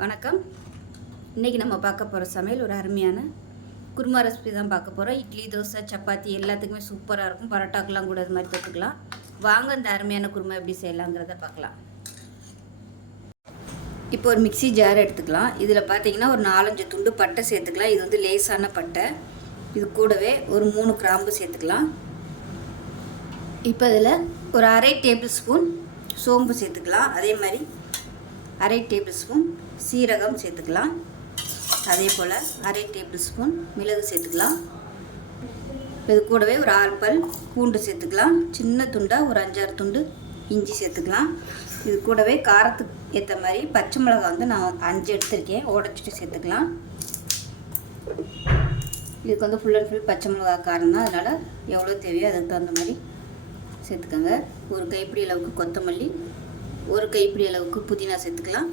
வணக்கம். இன்றைக்கி நம்ம பார்க்க போகிற சமையல் ஒரு அருமையான குருமா ரெசிபி தான் பார்க்க போகிறோம் இட்லி தோசை சப்பாத்தி எல்லாத்துக்குமே சூப்பராக இருக்கும். பரோட்டாக்கெலாம் கூட இது மாதிரி தொட்டுக்கலாம். வாங்க இந்த அருமையான குருமா எப்படி செய்யலாங்கிறத பார்க்கலாம். இப்போ ஒரு மிக்ஸி ஜார் எடுத்துக்கலாம். இதில் பார்த்தீங்கன்னா ஒரு நாலஞ்சு துண்டு பட்டை சேர்த்துக்கலாம். இது வந்து லேசான பட்டை. இது கூடவே ஒரு மூணு கிராம்பு சேர்த்துக்கலாம். இப்போ இதில் ஒரு அரை டேபிள் ஸ்பூன் சோம்பு சேர்த்துக்கலாம். அதே மாதிரி அரை டேபிள் ஸ்பூன் சீரகம் சேர்த்துக்கலாம். அதே போல் அரை டேபிள் ஸ்பூன் மிளகு சேர்த்துக்கலாம். இது கூடவே ஒரு ஆறு பல் பூண்டு சேர்த்துக்கலாம். சின்ன துண்டாக ஒரு அஞ்சாறு துண்டு இஞ்சி சேர்த்துக்கலாம். இது கூடவே காரத்துக்கு ஏற்ற மாதிரி பச்சை மிளகாய் வந்து நான் அஞ்சு எடுத்திருக்கேன். உடச்சிட்டு சேர்த்துக்கலாம். இதுக்கு வந்து ஃபுல் அண்ட் ஃபுல் பச்சை மிளகா காரம் தான். அதனால் எவ்வளோ தேவையோ அதுக்கு தகுந்த மாதிரி சேர்த்துக்கோங்க. ஒரு கைப்பிடி அளவுக்கு கொத்தமல்லி ஒரு கைப்பிடி அளவுக்கு புதினா சேர்த்துக்கலாம்.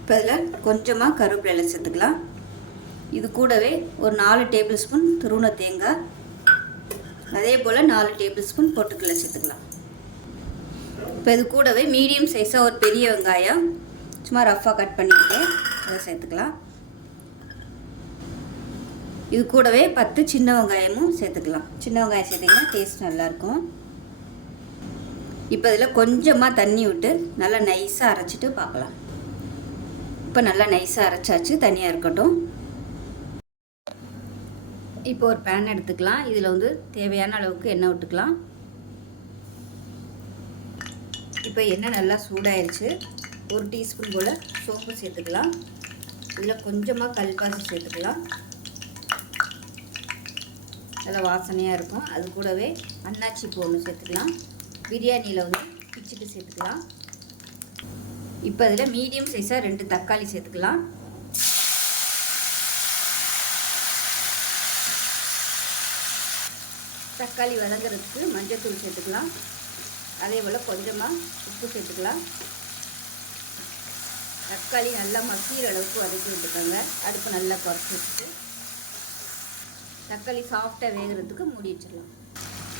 இப்போ இதில் கொஞ்சமாக கருவேப்பிலை சேர்த்துக்கலாம். இது கூடவே ஒரு நாலு டேபிள் ஸ்பூன் துருண தேங்காய். அதே போல் நாலு டேபிள் ஸ்பூன் பொட்டுக்கடலை சேர்த்துக்கலாம். இப்போ இது கூடவே மீடியம் சைஸாக ஒரு பெரிய வெங்காயம். சும்மா ரஃப்பாக கட் பண்ணிட்டு அதை சேர்த்துக்கலாம். இது கூடவே பத்து சின்ன வெங்காயமும் சேர்த்துக்கலாம். சின்ன வெங்காயம் சேர்த்திங்கன்னா டேஸ்ட் நல்லாயிருக்கும் இப்போ இதில் கொஞ்சமாக தண்ணி விட்டு நல்லா நைஸாக அரைச்சிட்டு பார்க்கலாம் இப்போ நல்லா நைஸாக அரைச்சாச்சு தனியாக இருக்கட்டும். இப்போ ஒரு பேன் எடுத்துக்கலாம். இதில் வந்து தேவையான அளவுக்கு எண்ணெய் விட்டுக்கலாம். இப்போ எண்ணெய் நல்லா சூடாயிருச்சு. ஒரு டீஸ்பூன் போல் சோம்பு சேர்த்துக்கலாம். இதில் கொஞ்சமாக கல்பாசி சேர்த்துக்கலாம். நல்லா வாசனையாக இருக்கும். அது கூடவே அன்னாச்சி பூ ஒன்று சேர்த்துக்கலாம். பிரியாணியில் வந்து பிச்சுட்டு சேர்த்துக்கலாம். இப்போ அதில் மீடியம் சைஸாக ரெண்டு தக்காளி சேர்த்துக்கலாம். தக்காளி வதங்குறதுக்கு மஞ்சள்தூள் சேர்த்துக்கலாம். அதே போல் கொஞ்சமாக உப்பு சேர்த்துக்கலாம். தக்காளி நல்லா மசிகிற அளவுக்கு வதக்கி விட்டுக்கோங்க. அடுப்பு நல்லா குறைச்சி வச்சுட்டு தக்காளி சாஃப்டாக வேகிறதுக்கு மூடி வச்சிடலாம்.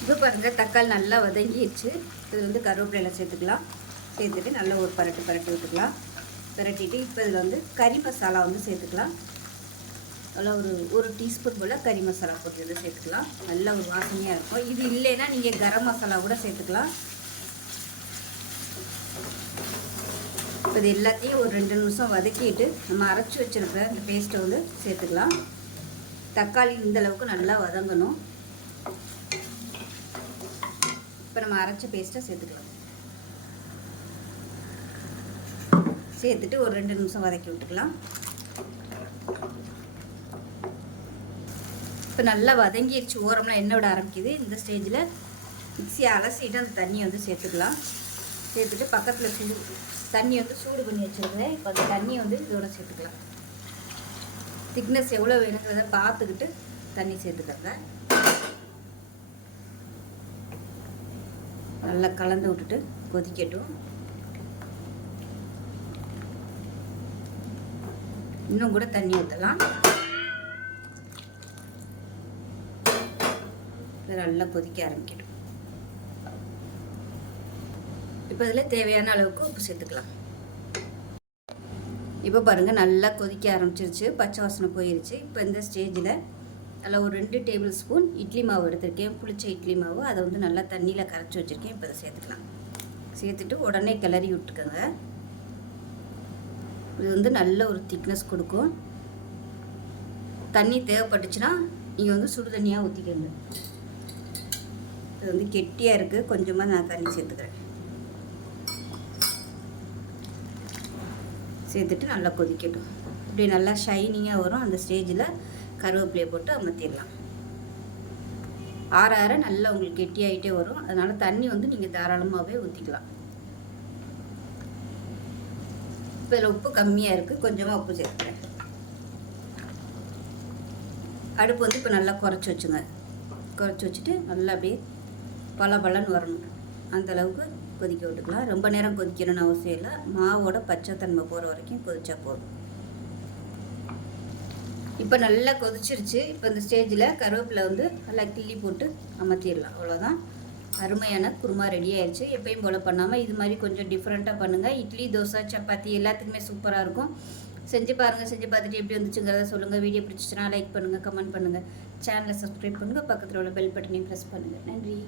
இது பாருங்கள் தக்காளி நல்லா வதங்கிடுச்சு இது வந்து கருவேப்பிலையில் சேர்த்துக்கலாம். சேர்த்துட்டு நல்லா ஒரு பரட்டு பரட்டி விட்டுக்கலாம். பரட்டிட்டு இப்போ இதில் வந்து கறி மசாலா வந்து சேர்த்துக்கலாம். நல்லா ஒரு ஒரு டீஸ்பூன் போல் கறி மசாலா போட்டு இதை சேர்த்துக்கலாம். நல்ல ஒரு வாசனையாக இருக்கும். இது இல்லைன்னா நீங்கள் கரம் மசாலா கூட சேர்த்துக்கலாம். இப்போ இது எல்லாத்தையும் ஒரு ரெண்டு நிமிஷம் வதக்கிட்டு நம்ம அரைச்சி வச்சுருக்கிற இந்த பேஸ்ட்டை வந்து சேர்த்துக்கலாம். தக்காளி இந்தளவுக்கு நல்லா வதங்கணும். இப்போ நம்ம அரைச்ச பேஸ்ட்டை சேர்த்துக்கலாம். சேர்த்துட்டு ஒரு ரெண்டு நிமிஷம் வதக்கி விட்டுக்கலாம். இப்போ நல்லா வதங்கிடுச்சு ஓரம்லாம் எண்ணெய் விட ஆரம்பிக்குது. இந்த ஸ்டேஜில் மிக்சியை அலசிட்டு அந்த தண்ணியை வந்து சேர்த்துக்கலாம். சேர்த்துட்டு பக்கத்தில் சூடு தண்ணி வந்து சூடு பண்ணி வச்சுருந்தேன் இப்போ அந்த தண்ணியை வந்து இதோட சேர்த்துக்கலாம். திக்னஸ் எவ்வளோ வேணுங்கிறத பார்த்துக்கிட்டு தண்ணி சேர்த்துக்கிறேன் நல்லா கலந்து விட்டுட்டு கொதிக்கட்டும். இன்னும் கூட தண்ணி ஊற்றலாம் நல்லா கொதிக்க ஆரம்பிக்கட்டும். இப்போ இதில் தேவையான அளவுக்கு உப்பு சேர்த்துக்கலாம். இப்போ பாருங்கள் நல்லா கொதிக்க ஆரம்பிச்சிருச்சு. பச்சை வாசனை போயிருச்சு. இப்போ இந்த ஸ்டேஜில் நல்லா ஒரு ரெண்டு டேபிள் ஸ்பூன் இட்லி மாவு எடுத்திருக்கேன். புளிச்ச இட்லி மாவு. அதை வந்து நல்லா தண்ணியில் கரைச்சி வச்சுருக்கேன். இப்போ அதை சேர்த்துக்கலாம். சேர்த்துட்டு உடனே கிளறி விட்டுக்கோங்க. இது வந்து நல்ல ஒரு திக்னஸ் கொடுக்கும். தண்ணி தேவைப்பட்டுச்சுன்னா நீங்கள் வந்து சுடு தண்ணியாக ஊற்றிக்கோங்க இது வந்து கெட்டியாக இருக்குது கொஞ்சமாக நான் தண்ணி சேர்த்துக்கிறேன். சேர்த்துட்டு நல்லா கொதிக்கட்டும். இப்படி நல்லா ஷைனிங்காக வரும். அந்த ஸ்டேஜில் கருவேப்பிலையை போட்டு அமர்த்திடலாம். ஆற ஆற நல்லா உங்களுக்கு கெட்டியாகிட்டே வரும். அதனால் தண்ணி வந்து நீங்கள் தாராளமாகவே ஊற்றிக்கலாம் இப்போ இதில் உப்பு கம்மியாக இருக்குது கொஞ்சமாக உப்பு சேர்த்துக்கிறேன். அடுப்பு வந்து இப்போ நல்லா குறைச்சி வச்சுங்க. குறைச்சி வச்சுட்டு நல்லா அப்படியே பல பலன்னு வரணும். அந்தளவுக்கு கொதிக்க விட்டுக்கலாம். ரொம்ப நேரம் கொதிக்கணும்னு அவசியம் இல்லை. மாவோட பச்சைத்தன்மை போகிற வரைக்கும் கொதிச்சா போதும். இப்போ நல்லா கொதிச்சிருச்சு. இப்போ இந்த ஸ்டேஜில் கருவேப்பிலை வந்து நல்லா கிள்ளி போட்டு அமர்த்திடலாம் அவ்வளோதான் அருமையான குருமா ரெடி ஆயிடுச்சு எப்பயும் போல் பண்ணாமல் இது மாதிரி கொஞ்சம் டிஃப்ரெண்ட்டாக பண்ணுங்கள் இட்லி தோசை சப்பாத்தி எல்லாத்துக்குமே சூப்பராக இருக்கும். செஞ்சு பாருங்கள் செஞ்சு பார்த்துட்டு எப்படி வந்துச்சுங்கிறத சொல்லுங்கள் வீடியோ பிடிச்சிச்சுன்னா லைக் பண்ணுங்கள் கமெண்ட் பண்ணுங்கள் சேனலை சப்ஸ்கிரைப் பண்ணுங்கள் பக்கத்தில் உள்ள பெல் பட்டனையும் ப்ரெஸ் பண்ணுங்கள் நன்றி.